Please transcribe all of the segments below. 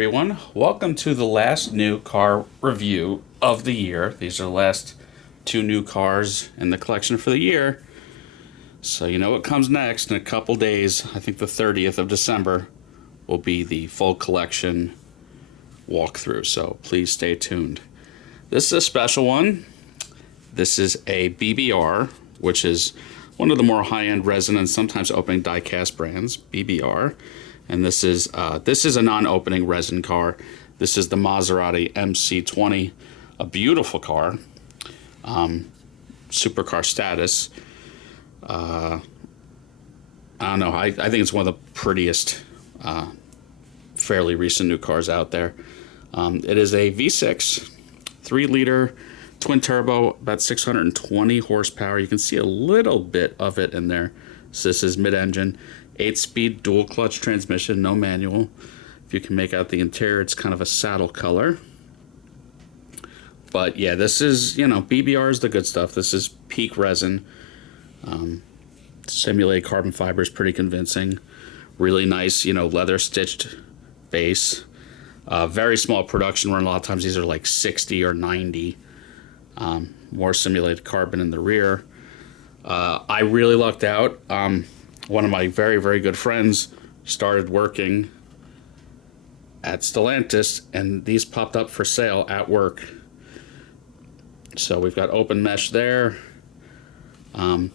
Everyone, welcome to the last new car review of the year. These are the last two new cars in the collection for the year. So you know what comes next in a couple days. I think the 30th of December will be the full collection walkthrough, so please stay tuned. This is a special one. This is a BBR, which is one of the more high-end resin and sometimes opening diecast brands, BBR. And this is a non-opening resin car. This is the Maserati MC20, a beautiful car, supercar status. I don't know. I think it's one of the prettiest, fairly recent new cars out there. It is a V6, 3-liter twin turbo, about 620 horsepower. You can see a little bit of it in there. So this is mid-engine. 8-speed dual clutch transmission, no manual. If you can make out the interior, it's kind of a saddle color. But yeah, this is, BBR is the good stuff. This is peak resin. Simulated carbon fiber is pretty convincing. Really nice, leather stitched base. Very small production run. A lot of times these are like 60 or 90. More simulated carbon in the rear. I really lucked out. One of my very, very good friends started working at Stellantis, and these popped up for sale at work. So we've got open mesh there, and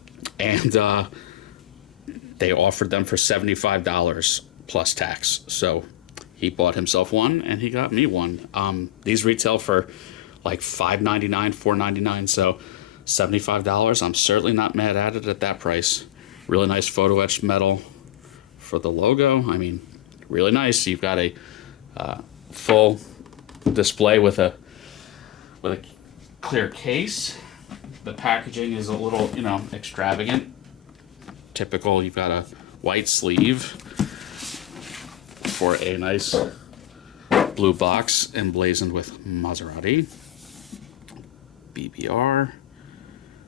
they offered them for $75 plus tax. So he bought himself one, and he got me one. These retail for like $5.99, $4.99, so $75. I'm certainly not mad at it at that price. Really nice photo etched metal for the logo. I mean, really nice. You've got a full display with a clear case. The packaging is a little, extravagant. Typical. You've got a white sleeve for a nice blue box emblazoned with Maserati. BBR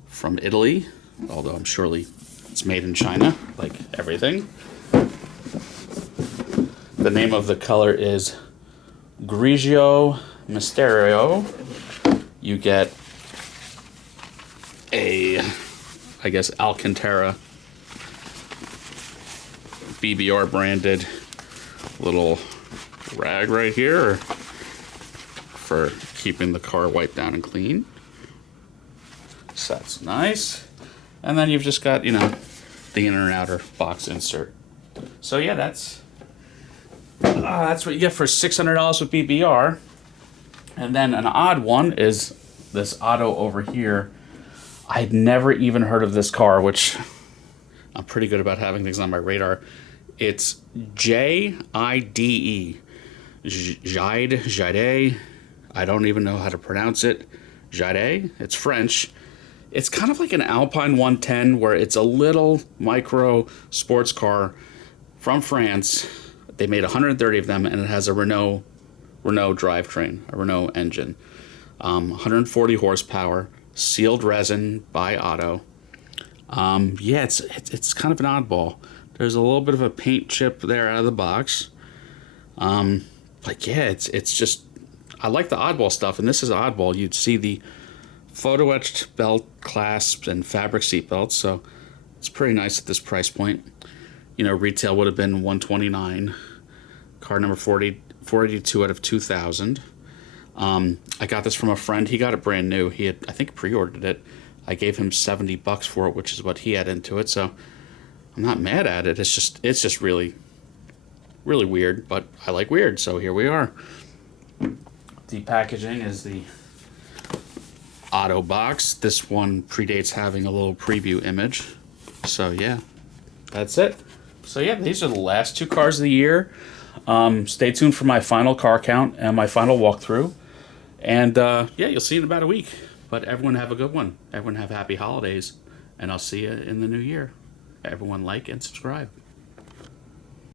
from Italy, although I'm surely it's made in China, like everything. The name of the color is Grigio Misterio. You get a, I guess, Alcantara BBR branded little rag right here for keeping the car wiped down and clean. So that's nice. And then you've just got, the inner and outer box insert. So yeah, that's what you get for $600 with BBR. And then an odd one is this auto over here. I'd never even heard of this car, which I'm pretty good about having things on my radar. It's Jide. Jide. I don't even know how to pronounce it. Jide. It's French. It's kind of like an Alpine 110 where it's a little micro sports car from France. They made 130 of them, and it has a Renault drivetrain, a Renault engine. 140 horsepower, sealed resin by Otto. Yeah, it's kind of an oddball. There's a little bit of a paint chip there out of the box. But yeah, it's just, I like the oddball stuff, and this is oddball. You'd see the photo etched belt clasps and fabric seat belts, so it's pretty nice at this price point. Retail would have been $129. Car number 482 out of 2,000. I got this from a friend. He got it brand new. He had, I think, pre-ordered it. I gave him $70 for it, which is what he had into it. So I'm not mad at it. It's just really, really weird. But I like weird, so here we are. The packaging is the Auto box. This one predates having a little preview image. So yeah, that's it. So yeah, these are the last two cars of the year. Stay tuned for my final car count and my final walkthrough. And yeah, you'll see in about a week. But everyone have a good one. Everyone have happy holidays. And I'll see you in the new year. Everyone like and subscribe.